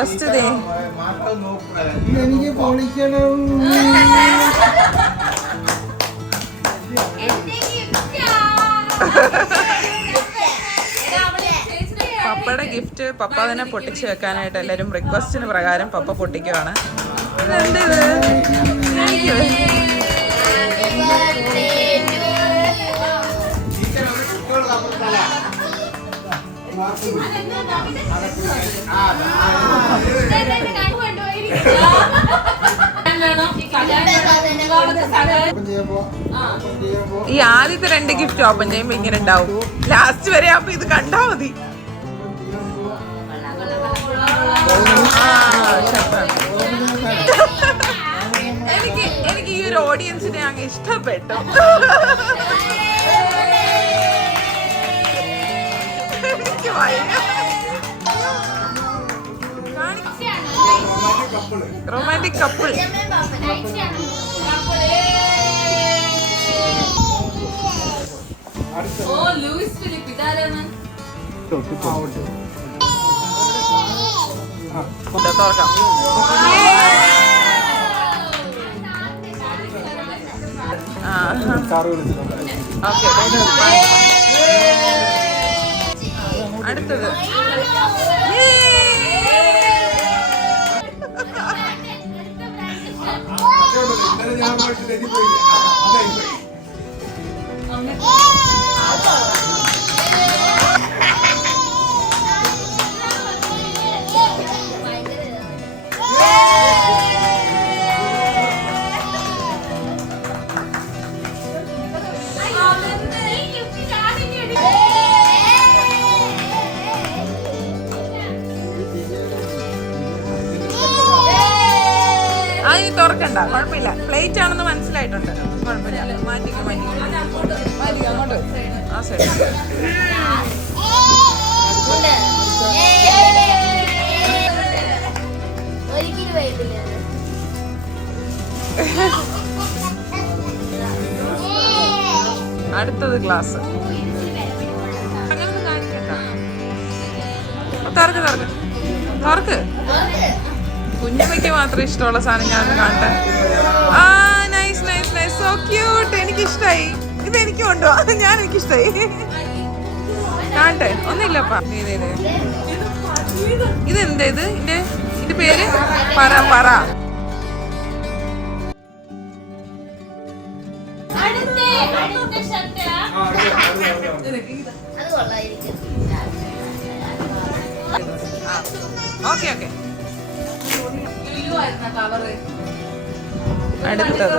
First ദേ എനിക്ക് പൊളിക്കണം. പപ്പയുടെ ഗിഫ്റ്റ് പപ്പ തന്നെ പൊട്ടിച്ച് വെക്കാനായിട്ട് എല്ലാവരും റിക്വസ്റ്റിന് പ്രകാരം പപ്പ പൊട്ടിക്കുവാണ്. ഇതെന്ത് ഈ ആദ്യത്തെ 2 ഗിഫ്റ്റ് ഓപ്പൺ ചെയ്യുമ്പോ ഇങ്ങനെ ഉണ്ടാവും. ലാസ്റ്റ് വരെ ആവുമ്പോ ഇത് കണ്ടാ മതി. എനിക്ക് ഈ ഒരു ഓഡിയൻസിനെ അങ്ങ് ഇഷ്ടപ്പെട്ടു. എനിക്ക് റൊമാൻറ്റിക് കപ്പിൾ. ലൂയിസ് ഫിലിപ്പ് ഇതാരാണ്? തുറക്കാം. അടുത്തത് അതിന് തുറക്കണ്ട, കുഴപ്പമില്ല. പ്ലേറ്റ് ആണെന്ന് മനസ്സിലായിട്ടുണ്ട്. കുഴപ്പമില്ല, മാറ്റിക്കോ അങ്ങോട്ട് ആ സൈഡ്. അടുത്തത് ഗ്ലാസ്. അങ്ങനൊന്നും കാണിക്കണ്ട. തുറക്ക്. കുഞ്ഞമ്മയ്ക്ക് മാത്രം ഇഷ്ടമുള്ള സാധനം ഞാൻ കാണട്ടെ. ആ nice nice nice, so cute. എനിക്കിഷ്ടായി. ഇതെനിക്ക് കൊണ്ടുപോവാ. എനിക്കിഷ്ടായി. കാണട്ടെ. ഒന്നുമില്ലപ്പാ. ഇതെന്താ ഇത്? ഇതിന്റെ പേര് പറ. ഓക്കെ അടുത്തത്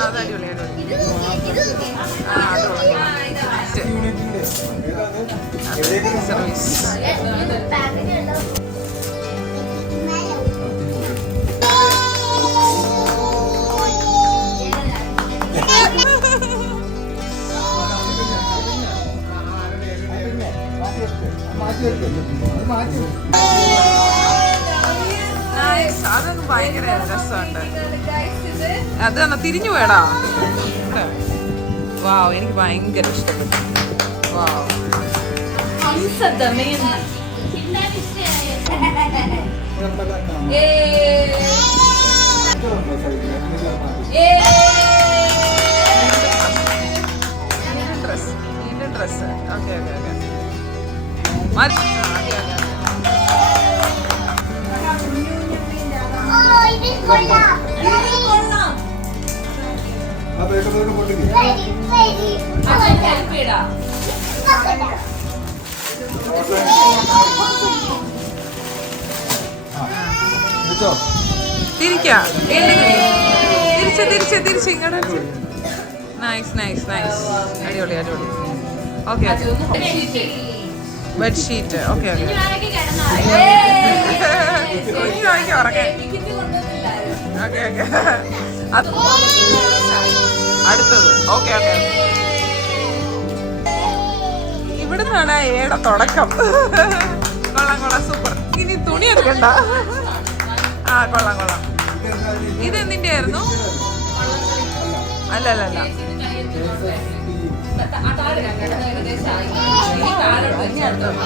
അത് അടിപൊളി. സർവീസ്. അതൊന്നും ഭയങ്കര രസമുണ്ട്. അത് തന്നെ തിരിഞ്ഞു വേടാ. വാവ്, എനിക്ക് ഭയങ്കര ഇഷ്ടപ്പെട്ടു. വാവ്, ഡ്രസ്. ഓക്കെ മതി. തിരിക്കാം. തിരിച്ച് ഇങ്ങോട്ട്. നൈസ്. അടിപൊളി. Okay bedsheet. ഓക്കെ അടുത്തത്. ഓക്കെ ഇവിടെ നിന്നാണ് ഏടെ തുടക്കം. കൊള്ളാം, സൂപ്പർ. ഇനി തുണി എടുക്കണ്ട. കൊള്ളാം. ഇതെന്തിന്റെ ആയിരുന്നു? അല്ല ഇനി അടുത്തത്.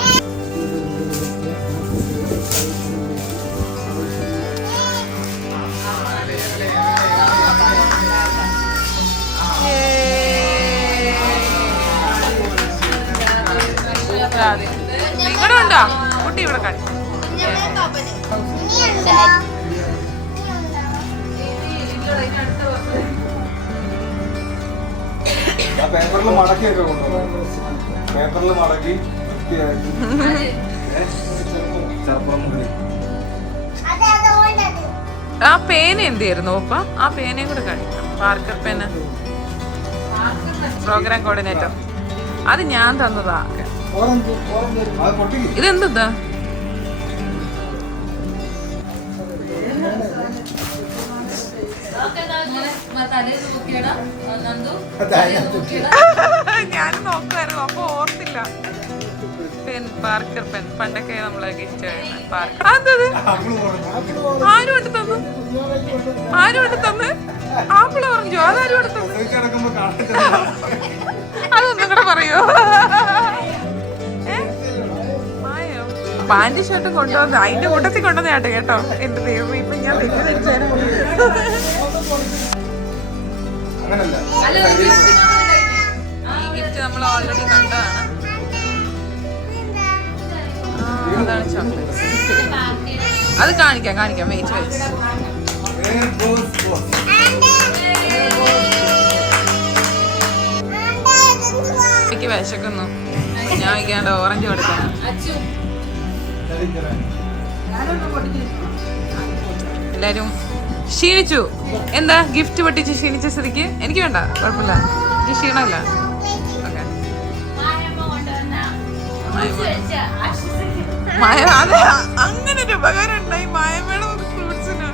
നിങ്ങളുടെ ഉണ്ടോ കുട്ടി ഇവിടെ കാണി. പേപ്പറിൽ മടക്കിയൊക്കെ കൊണ്ടുപോകും. പേപ്പറിൽ മടക്കി ചെറുപ്പം മുതൽ ആ പേന എന്ത് ചെയ്യുന്നു ഒപ്പ? ആ പേനയും കൂടെ കാണിക്കാം. പാർക്കർ പേന, പ്രോഗ്രാം കോർഡിനേറ്റർ. അത് ഞാൻ തന്നതാ. അത് പൊട്ടിക്ക്. ഇതെന്താ? തലേന്ന് നോക്കിയടാ നന്ദു. ഞാൻ നോക്കുമായിരുന്നു, അപ്പൊ ഓർത്തില്ല. Pen, Parker pen. പണ്ടൊക്കെ നമ്മളെ ഗിഫ്റ്റ് പാർക്കർ. അതത് ആരും കൊണ്ട് തന്നു? ആരും കൊണ്ട് തന്ന്? ആപ്പിൾ ഓറഞ്ചോ? അതാരും കൊണ്ട് തന്നു? കിടക്കുമ്പോ കാണാൻ അതൊന്നും കൂടെ പറയോ? മായോ പാന്റ് ഷർട്ടും കൊണ്ടുവന്ന് അതിന്റെ കൂട്ടത്തിൽ കൊണ്ടുവന്ന ആട്ടെ കേട്ടോ. എന്റെ ദൈവം, ഇപ്പൊ ഞാൻ തെറ്റിദ്ധരിച്ചായിരുന്നു. അങ്ങനല്ല. ഈ ഗിഫ്റ്റ് നമ്മൾ ഓൾറെഡി കണ്ടതാണ്. അതാണ് ചോക്ലേറ്റ്. അത് കാണിക്കാം കാണിക്കാം. വെയിറ്റ് വെച്ച് എനിക്ക് വിശക്കുന്നു. ഞാൻ വയ്ക്കാണ്ട് ഓറഞ്ച് കൊടുക്കാം. എല്ലാരും ക്ഷീണിച്ചു. എന്താ ഗിഫ്റ്റ് പൊട്ടിച്ച് ക്ഷീണിച്ച സ്ഥിതിക്ക്? എനിക്ക് വേണ്ട, കുഴപ്പമില്ല. എനിക്ക് ക്ഷീണമില്ല. ഓക്കെ. മായ, അതെ, അങ്ങനെ ഒരു ഉപകാരം ഉണ്ടായി മായമേടെ ഫ്രൂട്ട്സിന്.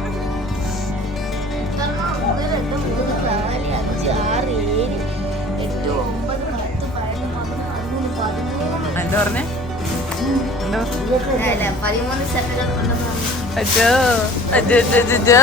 എന്താ പറഞ്ഞേ? എന്താ അച്ഛോ അച്ഛോ അച്ഛോ